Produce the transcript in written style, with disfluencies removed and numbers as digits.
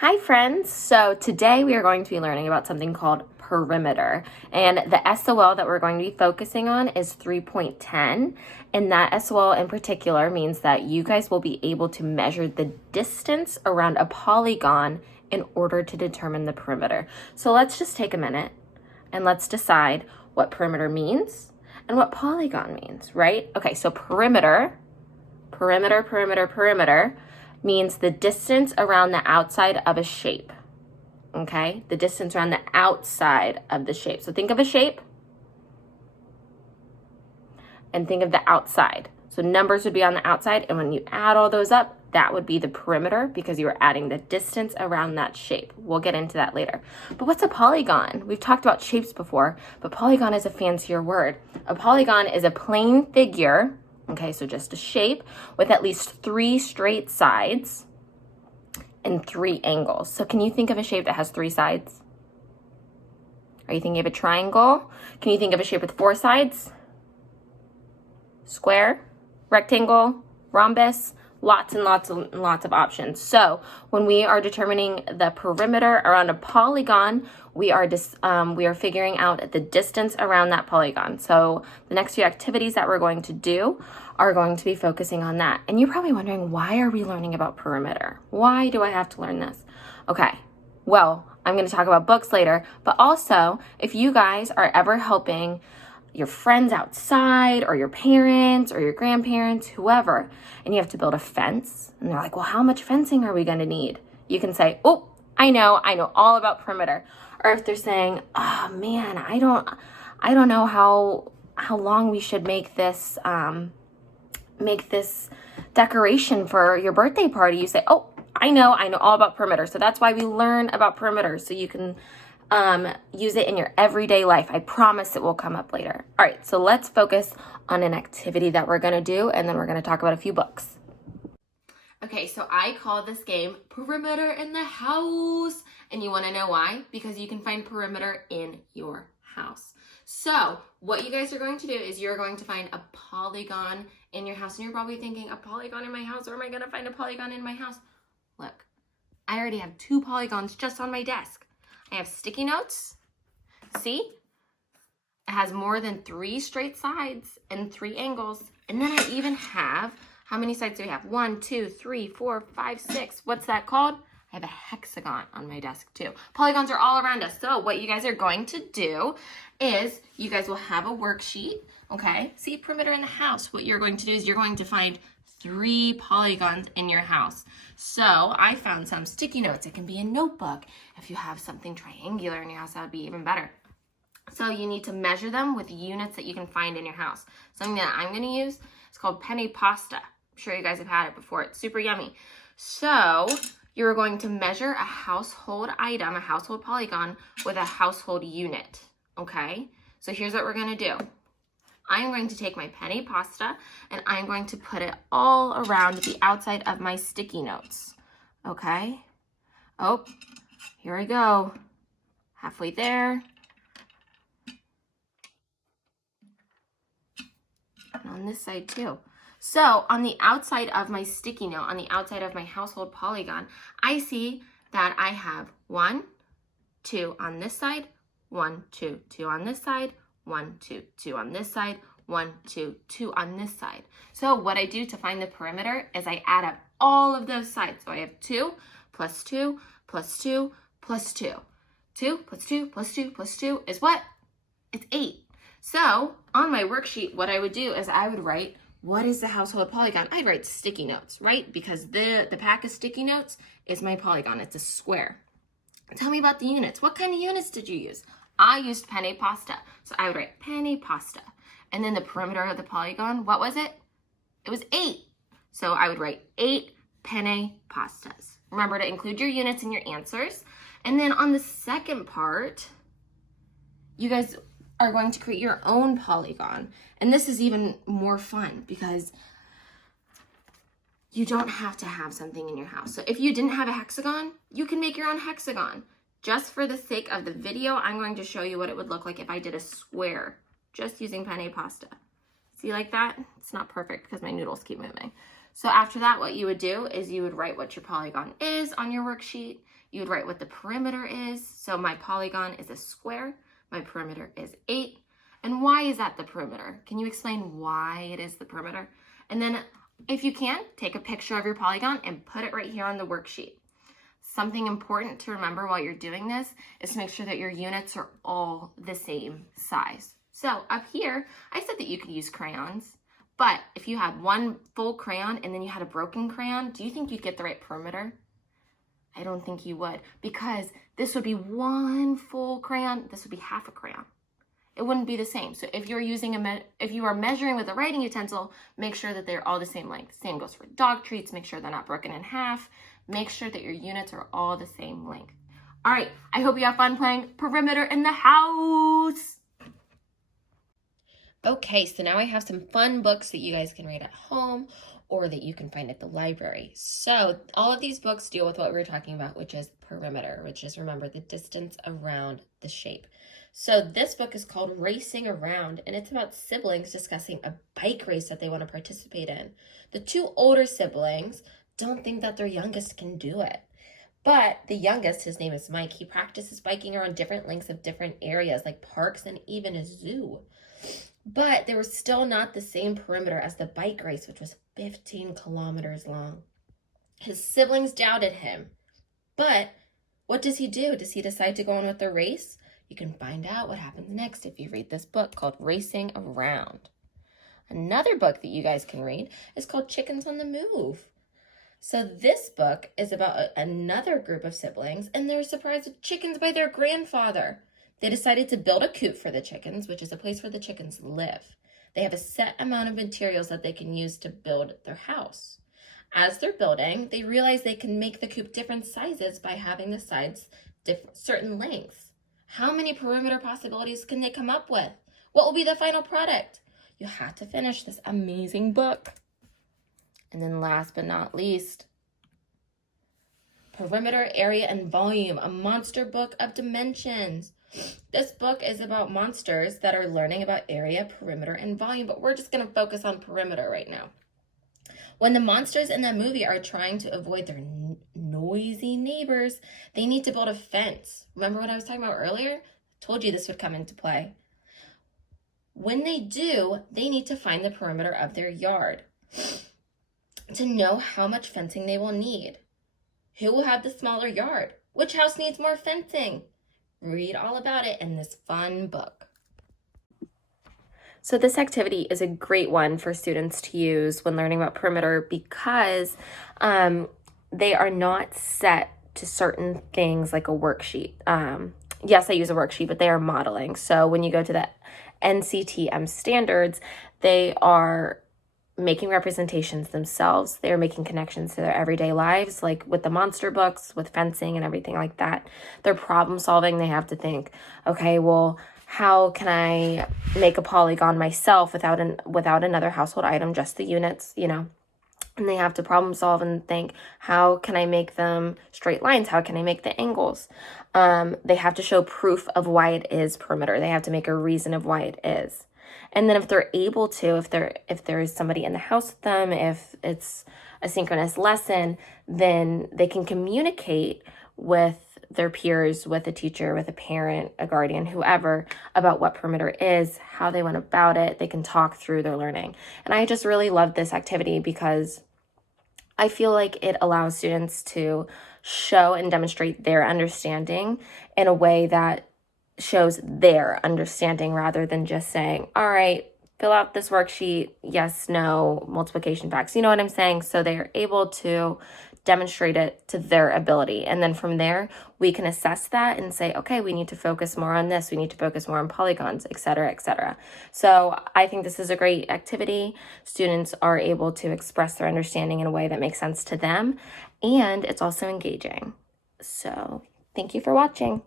Hi friends! So today we are going to be learning about something called perimeter, and the SOL that we're going to be focusing on is 3.10, and that SOL in particular means that you guys will be able to measure the distance around a polygon in order to determine the perimeter. So let's just take a minute and let's decide what perimeter means and what polygon means, right? Okay, so perimeter means the distance around the outside of a shape, okay? The distance around the outside of the shape. So think of a shape and think of the outside. So numbers would be on the outside, and when you add all those up, that would be the perimeter because you are adding the distance around that shape. We'll get into that later. But what's a polygon? We've talked about shapes before, but polygon is a fancier word. A polygon is a plane figure, okay, so just a shape with at least 3 straight sides and 3 angles. So can you think of a shape that has 3 sides? Are you thinking of a triangle? Can you think of a shape with 4 sides? Square, rectangle, rhombus, lots and lots of options. So when we are determining the perimeter around a polygon, we are figuring out the distance around that polygon. So the next few activities that we're going to do are going to be focusing on that. And you're probably wondering, why are we learning about perimeter? Why do I have to learn this? Okay, well, I'm going to talk about books later, but also if you guys are ever helping your friends outside or your parents or your grandparents, whoever, and you have to build a fence, and they're like, well, how much fencing are we going to need? You can say, oh, I know all about perimeter. Or if they're saying, oh man, I don't know how long we should make this decoration for your birthday party, you say, oh, I know all about perimeter. So that's why we learn about perimeter, so you can use it in your everyday life. I promise it will come up later. All right, so let's focus on an activity that we're gonna do, and then we're gonna talk about a few books. Okay, so I call this game Perimeter in the House, and you wanna know why? Because you can find perimeter in your house. So what you guys are going to do is you're going to find a polygon in your house, and you're probably thinking, a polygon in my house? Where am I gonna find a polygon in my house? Look, I already have 2 polygons just on my desk. I have sticky notes. See? It has more than 3 straight sides and 3 angles. And then I even have, how many sides do we have? 1, 2, 3, 4, 5, 6. What's that called? I have a hexagon on my desk too. Polygons are all around us. So what you guys are going to do is you guys will have a worksheet, okay? See, perimeter in the house. What you're going to do is you're going to find 3 polygons in your house. So I found some sticky notes. It can be a notebook. If you have something triangular in your house, that would be even better. So you need to measure them with units that you can find in your house. Something that I'm going to use is called penne pasta. I'm sure you guys have had it before. It's super yummy. So you're going to measure a household item, a household polygon, with a household unit, okay? So here's what we're going to do. I'm going to take my penne pasta and I'm going to put it all around the outside of my sticky notes, okay? Oh, here I go. Halfway there. And on this side too. So on the outside of my sticky note, on the outside of my household polygon, I see that I have 1, 2 on this side, 1, 2, 2 on this side, 1, 2, 2 on this side, 1, 2, 2 on this side. So what I do to find the perimeter is I add up all of those sides. So I have 2 plus 2 plus 2 plus 2. 2 plus 2 plus 2 plus 2 is what? It's 8. So on my worksheet, what I would do is I would write, what is the household polygon? I'd write sticky notes, right? Because the pack of sticky notes is my polygon. It's a square. Tell me about the units. What kind of units did you use? I used penne pasta. So I would write penne pasta. And then the perimeter of the polygon, what was it? It was 8. So I would write 8 penne pastas. Remember to include your units in your answers. And then on the second part, you guys are going to create your own polygon. And this is even more fun because you don't have to have something in your house. So if you didn't have a hexagon, you can make your own hexagon. Just for the sake of the video, I'm going to show you what it would look like if I did a square just using penne pasta. See like that? It's not perfect because my noodles keep moving. So after that, what you would do is you would write what your polygon is on your worksheet. You would write what the perimeter is. So my polygon is a square. My perimeter is 8. And why is that the perimeter? Can you explain why it is the perimeter? And then if you can, take a picture of your polygon and put it right here on the worksheet. Something important to remember while you're doing this is to make sure that your units are all the same size. So up here, I said that you could use crayons. But if you had one full crayon and then you had a broken crayon, do you think you'd get the right perimeter? I don't think you would, because this would be one full crayon, this would be half a crayon. It wouldn't be the same. So if you're using if you are measuring with a writing utensil, make sure that they're all the same length. Same goes for dog treats. Make sure they're not broken in half. Make sure that your units are all the same length. All right, I hope you have fun playing perimeter in the house. Okay, so now I have some fun books that you guys can read at home or that you can find at the library. So all of these books deal with what we were talking about, which is perimeter, which is, remember, the distance around the shape. So this book is called Racing Around, and it's about siblings discussing a bike race that they want to participate in. The two older siblings don't think that their youngest can do it. But the youngest, his name is Mike, he practices biking around different lengths of different areas like parks and even a zoo. But there was still not the same perimeter as the bike race, which was 15 kilometers long. His siblings doubted him. But what does he do? Does he decide to go on with the race? You can find out what happens next if you read this book called Racing Around. Another book that you guys can read is called Chickens on the Move. So this book is about another group of siblings, and they're surprised with chickens by their grandfather. They decided to build a coop for the chickens, which is a place where the chickens live. They have a set amount of materials that they can use to build their house. As they're building, they realize they can make the coop different sizes by having the sides certain lengths. How many perimeter possibilities can they come up with? What will be the final product? You have to finish this amazing book. And then last but not least, Perimeter, Area, and Volume, a monster book of dimensions. This book is about monsters that are learning about area, perimeter, and volume, but we're just going to focus on perimeter right now. When the monsters in the movie are trying to avoid their noisy neighbors, they need to build a fence. Remember what I was talking about earlier? I told you this would come into play. When they do, they need to find the perimeter of their yard to know how much fencing they will need. Who will have the smaller yard? Which house needs more fencing? Read all about it in this fun book. So this activity is a great one for students to use when learning about perimeter because they are not set to certain things like a worksheet. Yes, I use a worksheet, but they are modeling. So when you go to the NCTM standards, they are making representations themselves. They're making connections to their everyday lives, like with the monster books, with fencing and everything like that. They're problem solving. They have to think, okay, well, how can I make a polygon myself without another household item, just the units, you know? And they have to problem solve and think, how can I make them straight lines? How can I make the angles? They have to show proof of why it is perimeter. They have to make a reason of why it is. And then if they're able to, if there is somebody in the house with them, if it's a synchronous lesson, then they can communicate with their peers, with a teacher, with a parent, a guardian, whoever, about what perimeter is, how they went about it. They can talk through their learning. And I just really love this activity because I feel like it allows students to show and demonstrate their understanding in a way that shows their understanding rather than just saying, all right, fill out this worksheet, yes, no, multiplication facts. You know what I'm saying? So they're able to demonstrate it to their ability. And then from there, we can assess that and say, okay, we need to focus more on this. We need to focus more on polygons, et cetera, et cetera. So I think this is a great activity. Students are able to express their understanding in a way that makes sense to them. And it's also engaging. So thank you for watching.